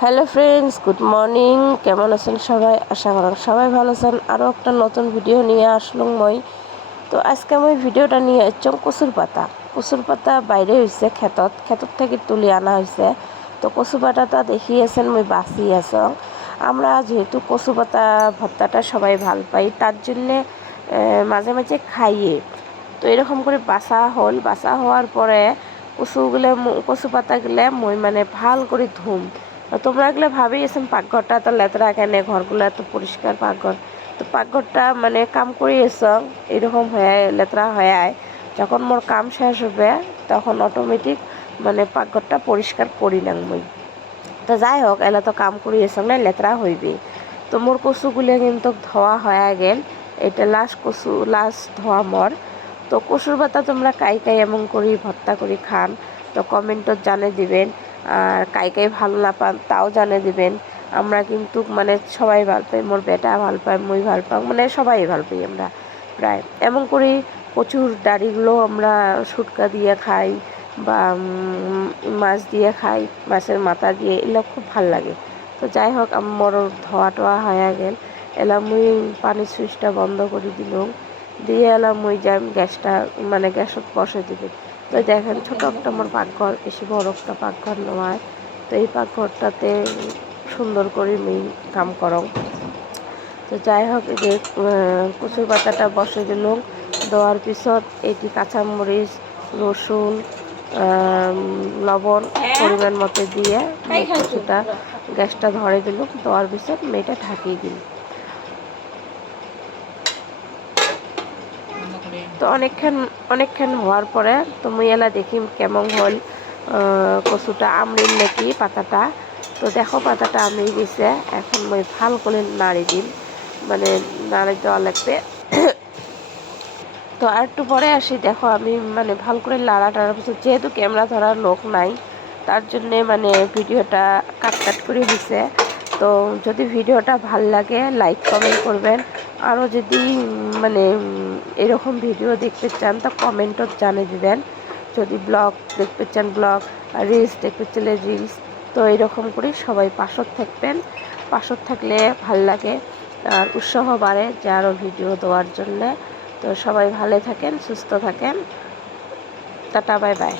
Hello friends, good morning. কেমন আছেন সবাই? আশা করেন সবাই ভালো আছেন। আরও একটা নতুন ভিডিও নিয়ে আসলাম মই। তো আজকে আমি ভিডিওটা নিয়ে আসছম কচুর পাতা। কচুর পাতা বাইরে হয়েছে ক্ষেতত। ক্ষেতত থেকে তুলি আনা হয়েছে তো কচু পাতাটা দেখিয়েছেন মই বাঁচি আছো। আমরা যেহেতু কচু পাতা ভর্তাটা সবাই ভালো পাই, তার জন্যে মাঝে মাঝে খাইয়ে। তো এরকম করে বাসা হল। বাসা হওয়ার পরে কচুগুলো কচু পাতাগুলো মই মানে ভালো করে ধুম। তোমরা এগুলো ভাবি এসেন পাকঘরটা তো লেতরা কেন? ঘরগুলো এত পরিষ্কার পাকঘর। তো পাকঘরটা মানে কাম করে এস এরকম হয়ে, লেতরা হয়ে যখন মোর কাম শেষ হবে, তখন অটোমেটিক মানে পাকঘরটা পরিষ্কার করি না মই। তো যাই হোক, এলা তো কাম করে এসে না লেতরা হইবে। তো মোর কচুগুলো কিন্তু ধোয়া হয়ে গেল। এটা লাস্ট কচু লাস্ট ধোয়া মর। তো কচুর পাতা তোমরা কাই কাই এমন করি, ভর্তা করি খান, তো কমেন্টত জানে দিবেন। আর কাই কাই ভালো না পান, তাও জানে দিবেন। আমরা কিন্তু মানে সবাই ভালো পাই, মোর বেটা ভালো পায়, মই ভালো পাই মানে সবাই ভালো পাই আমরা প্রায়। এমন করে প্রচুর দাড়িগুলো আমরা সুটকা দিয়ে খাই বা মাছ দিয়ে খাই, মাছের মাথা দিয়ে, এগুলো খুব ভালো লাগে। তো যাই হোক আমার ধোয়া টোয়া হয়ে গেল। এলা মুই পানির সুইচটা বন্ধ করে দিলাম। দিয়ে এলাম মুই যাই গ্যাসটা মানে গ্যাসত বসে দিবে তো দেখেন ছোট একটা আমার পাকঘর বেশি বড় একটা পাকঘর নয়। তো এই পাকঘরটাতে সুন্দর করে মেই কাম করং। তো যাই হোক এই যে কচুর পাতাটা বসে দিল। দেওয়ার পিছত এটি কাঁচামরিচ রসুন লবণ পরিমাণ মতো দিয়ে কিছুটা গ্যাসটা ধরে দিল। দেওয়ার পিছত মেয়েটা ঢাকিয়ে দিল। তো অনেকক্ষণ অনেকক্ষণ হওয়ার পরে তো মুই এলা দেখি কেমন হল কচুটা, আমড়ির নাকি পাতাটা। তো দেখো পাতাটা আমড়ি গেছে এখন মই ভালো করে নাড়ি দিম। মানে নাড়ি দেওয়া লাগবে। তো আর একটু পরে আসি, দেখো আমি মানে ভালো করে লাড়া টাড়া যেহেতু ক্যামেরা ধরার লোক নাই, তার জন্যে মানে ভিডিওটা কাট কাট করে দিছে। তো যদি ভিডিওটা ভালো লাগে, লাইক, কমেন্ট করবেন। আরও যদি মানে এরকম ভিডিও দেখতে চান, তা কমেন্টও জানিয়ে দিবেন। যদি ব্লগ দেখতে চান ব্লগ রিলস দেখতে চাইলে রিলস তো এরকম করে সবাই পাশত থাকবেন। পাশত থাকলে ভালো লাগে আর উৎসাহ বাড়ে যে আরও ভিডিও দেওয়ার জন্যে। তো সবাই ভালো থাকেন, সুস্থ থাকেন। Tata bye bye